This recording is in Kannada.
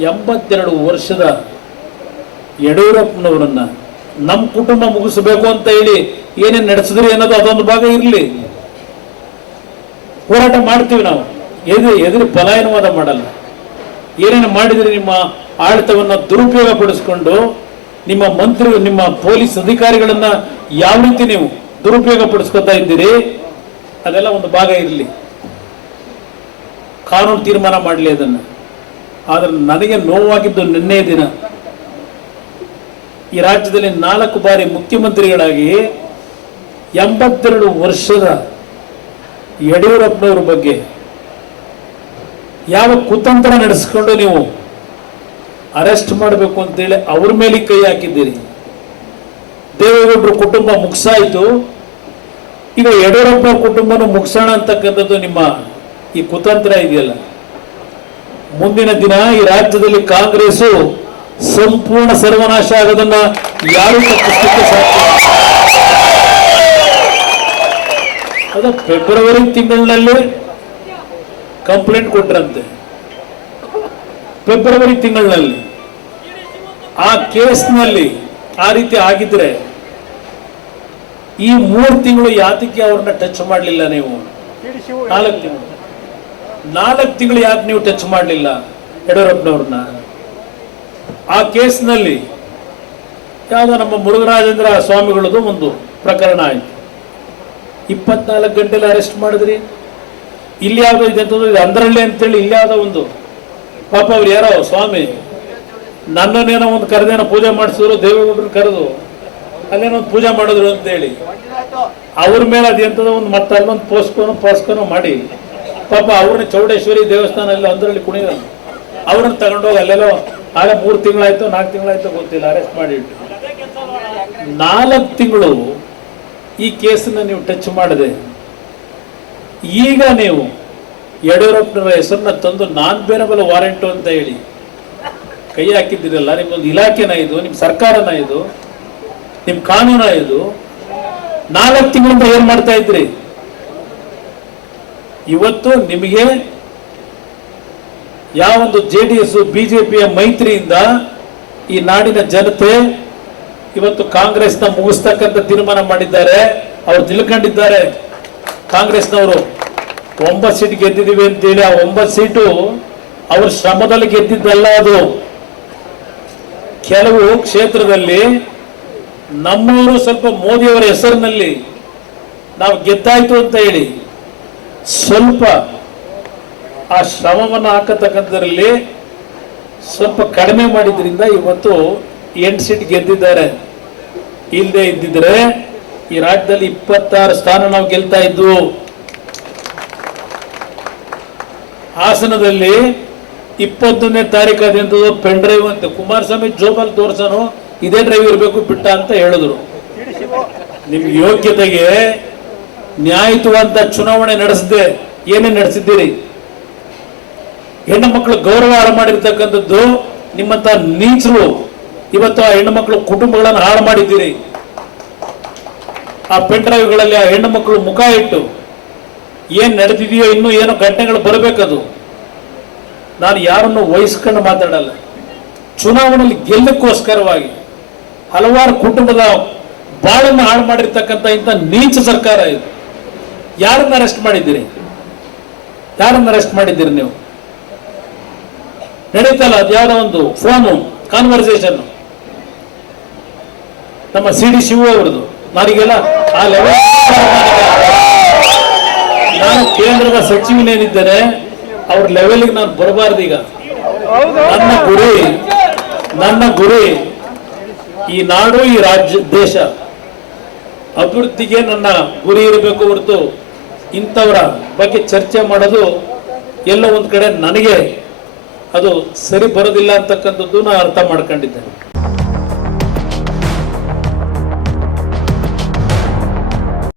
ಎಂಬತ್ತೆರಡು ವರ್ಷದ ಯಡಿಯೂರಪ್ಪನವರನ್ನ ನಮ್ಮ ಕುಟುಂಬ ಮುಗಿಸಬೇಕು ಅಂತ ಹೇಳಿ ಏನೇನು ನಡೆಸಿದ್ರಿ ಅನ್ನೋದು ಅದೊಂದು ಭಾಗ ಇರಲಿ. ಹೋರಾಟ ಮಾಡ್ತೀವಿ ನಾವು. ಎದುರು ಎದುರು ಪಲಾಯನವಾದ ಮಾಡಲ್ಲ. ಏನೇನು ಮಾಡಿದ್ರಿ ನಿಮ್ಮ ಆಡಳಿತವನ್ನು ದುರುಪಯೋಗ ಪಡಿಸ್ಕೊಂಡು ನಿಮ್ಮ ಮಂತ್ರಿ, ನಿಮ್ಮ ಪೊಲೀಸ್ ಅಧಿಕಾರಿಗಳನ್ನ ಯಾವ ರೀತಿ ನೀವು ದುರುಪಯೋಗ ಪಡಿಸ್ಕೊತಾ ಇದ್ದೀರಿ? ಅದೆಲ್ಲ ಒಂದು ಭಾಗ ಇರಲಿ. ಕಾನೂನು ತೀರ್ಮಾನ ಮಾಡಲಿ ಅದನ್ನು. ಆದರೆ ನನಗೆ ನೋವಾಗಿದ್ದು ನಿನ್ನೆ ದಿನ. ಈ ರಾಜ್ಯದಲ್ಲಿ ನಾಲ್ಕು ಬಾರಿ ಮುಖ್ಯಮಂತ್ರಿಗಳಾಗಿ ಎಂಬತ್ತೆರಡು ವರ್ಷದ ಯಡಿಯೂರಪ್ಪನವ್ರ ಬಗ್ಗೆ ಯಾವ ಕುತಂತ್ರ ನಡೆಸ್ಕೊಂಡು ನೀವು ಅರೆಸ್ಟ್ ಮಾಡಬೇಕು ಅಂತೇಳಿ ಅವ್ರ ಮೇಲೆ ಕೈ ಹಾಕಿದ್ದೀರಿ. ದೇವೇಗೌಡರ ಕುಟುಂಬ ಮುಗಿಸಾಯಿತು. ಈಗ ಯಡಿಯೂರಪ್ಪ ಕುಟುಂಬನೂ ಮುಗಿಸೋಣ ಅಂತಕ್ಕಂಥದ್ದು ನಿಮ್ಮ ಈ ಕುತಂತ್ರ ಇದೆಯಲ್ಲ. ಮುಂದಿನ ದಿನ ಈ ರಾಜ್ಯದಲ್ಲಿ ಕಾಂಗ್ರೆಸ್ ಸಂಪೂರ್ಣ ಸರ್ವನಾಶ ಆಗೋದನ್ನ ಯಾರು ತಪ್ಪಿಸಲಿಕ್ಕೆ ಸಾಧ್ಯ. ಅದು ಫೆಬ್ರವರಿ ತಿಂಗಳಿನಲ್ಲಿ ಕಂಪ್ಲೇಂಟ್ ಕೊಟ್ರಂತೆ. ಫೆಬ್ರವರಿ ತಿಂಗಳಿನಲ್ಲಿ ಆ ಕೇಸ್ನಲ್ಲಿ ಆ ರೀತಿ ಆಗಿದ್ರೆ ಈ ಮೂರು ತಿಂಗಳು ಯಾತಕ್ಕೆ ಅವ್ರನ್ನ ಟಚ್ ಮಾಡಲಿಲ್ಲ ನೀವು? ನಾಲ್ಕು ತಿಂಗಳು. ನಾಲ್ಕು ತಿಂಗಳು ಯಾಕೆ ನೀವು ಟಚ್ ಮಾಡಲಿಲ್ಲ ಯಡಿಯೂರಪ್ಪನವ್ರನ್ನ? ಆ ಕೇಸ್ನಲ್ಲಿ ಯಾವುದೋ ನಮ್ಮ ಮುರುಘರಾಜೇಂದ್ರ ಸ್ವಾಮಿಗಳದು ಒಂದು ಪ್ರಕರಣ ಆಯಿತು. ಇಪ್ಪತ್ನಾಲ್ಕು ಗಂಟೆಲಿ ಅರೆಸ್ಟ್ ಮಾಡಿದ್ರಿ. ಇಲ್ಲಿ ಯಾವುದೋ ಇದೆ ಅಂತಂದ್ರೆ ಇದು ಅಂದ್ರಳ್ಳಿ ಅಂತೇಳಿ ಇಲ್ಲಿ ಯಾವುದೋ ಒಂದು ಪಾಪ ಅವ್ರು ಯಾರೋ ಸ್ವಾಮಿ, ನನ್ನನ್ನೇನೋ ಒಂದು ಕರೆದೇನೋ ಪೂಜೆ ಮಾಡಿಸಿದ್ರು ದೇವೇಗೌಡರು ಕರೆದು ಅಲ್ಲೇನೋ ಒಂದು ಪೂಜೆ ಮಾಡಿದ್ರು ಅಂತೇಳಿ. ಅವ್ರ ಮೇಲೆ ಅದು ಎಂಥದೋ ಒಂದು ಮತ್ತೆ ಅಲ್ಲೊಂದು ಪೋಸ್ಕೋನೋ ಪೋಸ್ಕೋನೋ ಮಾಡಿ. ಪಾಪ ಅವ್ರನ್ನ ಚೌಡೇಶ್ವರಿ ದೇವಸ್ಥಾನ ಎಲ್ಲ ಅಂದ್ರಲ್ಲಿ ಕುಣಿದ ಅವ್ರನ್ನ ತಗೊಂಡೋಗಿ ಅಲ್ಲೆಲ್ಲೋ ಆಗ ಮೂರು ತಿಂಗಳಾಯ್ತು, ನಾಲ್ಕು ತಿಂಗಳಾಯ್ತು ಗೊತ್ತಿಲ್ಲ ಅರೆಸ್ಟ್ ಮಾಡಿ ನಾಲ್ಕು ತಿಂಗಳು ಈ ಕೇಸನ್ನ ನೀವು ಟಚ್ ಮಾಡಿದೆ, ಈಗ ನೀವು ಯಡಿಯೂರಪ್ಪನವರ ಹೆಸರನ್ನ ತಂದು ನಾನ್ ಬೇರೆಬಲ್ ವಾರೆಂಟು ಅಂತ ಹೇಳಿ ಕೈ ಹಾಕಿದ್ದೀರಲ್ಲ ನಿಮ್ಮೊಂದು ಇಲಾಖೆನ ಇದು ನಿಮ್ಮ ಸರ್ಕಾರನ ಇದು ನಿಮ್ಮ ಕಾನೂನ ಇದು. ನಾಲ್ಕು ತಿಂಗಳಿಂದ ಏನ್ ಮಾಡ್ತಾ ಇದ್ರಿ? ಇವತ್ತು ನಿಮಗೆ ಯಾವೊಂದು ಜೆ ಡಿ ಎಸ್ ಬಿಜೆಪಿಯ ಮೈತ್ರಿಯಿಂದ ಈ ನಾಡಿನ ಜನತೆ ಇವತ್ತು ಕಾಂಗ್ರೆಸ್ನ ಮುಗಿಸ್ತಕ್ಕಂಥ ತೀರ್ಮಾನ ಮಾಡಿದ್ದಾರೆ. ಅವರು ತಿಳ್ಕೊಂಡಿದ್ದಾರೆ. ಕಾಂಗ್ರೆಸ್ನವರು ಒಂಬತ್ತು ಸೀಟ್ ಗೆದ್ದಿದ್ದೀವಿ ಅಂತೇಳಿ, ಆ ಒಂಬತ್ತು ಸೀಟು ಅವ್ರ ಶ್ರಮದಲ್ಲಿ ಗೆದ್ದಿದ್ದಲ್ಲ ಅದು. ಕೆಲವು ಕ್ಷೇತ್ರದಲ್ಲಿ ನಮ್ಮವರು ಸ್ವಲ್ಪ ಮೋದಿಯವರ ಹೆಸರಿನಲ್ಲಿ ನಾವು ಗೆದ್ದಾಯ್ತು ಅಂತ ಹೇಳಿ ಸ್ವಲ್ಪ ಆ ಶ್ರಮವನ್ನು ಹಾಕತಕ್ಕಂಥದ್ರಲ್ಲಿ ಸ್ವಲ್ಪ ಕಡಿಮೆ ಮಾಡಿದ್ರಿಂದ ಇವತ್ತು ಎಂಟು ಸೀಟ್ ಗೆದ್ದಿದ್ದಾರೆ. ಇಲ್ಲದೆ ಇದ್ದಿದ್ರೆ ಈ ರಾಜ್ಯದಲ್ಲಿ ಇಪ್ಪತ್ತಾರು ಸ್ಥಾನ ನಾವು ಗೆಲ್ತಾ ಇದ್ವು ಹಾಸನದಲ್ಲಿ ಇಪ್ಪತ್ತೊಂದನೇ ತಾರೀಕು ಅದೆಂಥದ್ದು ಪೆನ್ ಡ್ರೈವ್ ಅಂತ ಕುಮಾರಸ್ವಾಮಿ ಜೋಬಲ್ ತೋರ್ಸನು, ಇದೇ ಡ್ರೈವ್ ಇರಬೇಕು ಬಿಟ್ಟ ಅಂತ ಹೇಳಿದ್ರು. ನಿಮ್ಗೆ ಯೋಗ್ಯತೆಗೆ ನ್ಯಾಯಯುತವಾದ ಚುನಾವಣೆ ನಡೆಸದೆ ಏನೇ ನಡೆಸಿದ್ದೀರಿ? ಹೆಣ್ಣು ಮಕ್ಕಳು ಗೌರವ ಹಾಳು ಮಾಡಿರ್ತಕ್ಕಂಥದ್ದು, ನಿಮ್ಮಂತ ನೀಚರು ಇವತ್ತು ಆ ಹೆಣ್ಣು ಮಕ್ಕಳು ಕುಟುಂಬಗಳನ್ನು ಹಾಳು ಮಾಡಿದ್ದೀರಿ. ಆ ಪೆನ್ ಡ್ರೈವ್ಗಳಲ್ಲಿ ಆ ಹೆಣ್ಣು ಮಕ್ಕಳು ಮುಖ ಇಟ್ಟು ಏನು ನಡೆದಿದೆಯೋ ಇನ್ನೂ ಏನೋ ಘಟನೆಗಳು ಬರಬೇಕದು. ನಾನು ಯಾರನ್ನು ವಹಿಸ್ಕೊಂಡು ಮಾತಾಡಲ್ಲ. ಚುನಾವಣೆಯಲ್ಲಿ ಗೆಲ್ಲಕ್ಕೋಸ್ಕರವಾಗಿ ಹಲವಾರು ಕುಟುಂಬದ ಬಾಳನ್ನು ಹಾಳು ಮಾಡಿರ್ತಕ್ಕಂಥ ಇಂಥ ನೀಚ ಸರ್ಕಾರ ಇದು. ಯಾರನ್ನ ಅರೆಸ್ಟ್ ಮಾಡಿದ್ದೀರಿ? ಯಾರನ್ನ ಅರೆಸ್ಟ್ ಮಾಡಿದ್ದೀರಿ ನೀವು? ನಡೀತಲ್ಲ ಅದು ಯಾವುದೋ ಒಂದು ಫೋನು ಕಾನ್ವರ್ಸೇಷನ್ ನಮ್ಮ ಸಿ ಡಿ ಶಿವು ಅವ್ರದ್ದು. ನನಗೆಲ್ಲ ಆ ಲೆವೆಲ್ ನಾನು ಕೇಂದ್ರದ ಸಚಿವನೇನಿದ್ದೇನೆ, ಅವ್ರ ಲೆವೆಲ್ಗೆ ನಾನು ಬರಬಾರ್ದು ಈಗ. ನನ್ನ ಗುರಿ ನನ್ನ ಗುರಿ ಈ ನಾಡು, ಈ ರಾಜ್ಯ, ದೇಶ ಅಭಿವೃದ್ಧಿಗೆ ನನ್ನ ಗುರಿ ಇರಬೇಕು ಹೊರತು ಇಂಥವರ ಬಗ್ಗೆ ಚರ್ಚೆ ಮಾಡೋದು ಎಲ್ಲೋ ಒಂದು ಕಡೆ ನನಗೆ ಅದು ಸರಿ ಬರೋದಿಲ್ಲ ಅಂತಕ್ಕಂಥದ್ದು ನಾನು ಅರ್ಥ ಮಾಡ್ಕೊಂಡಿದ್ದೇನೆ.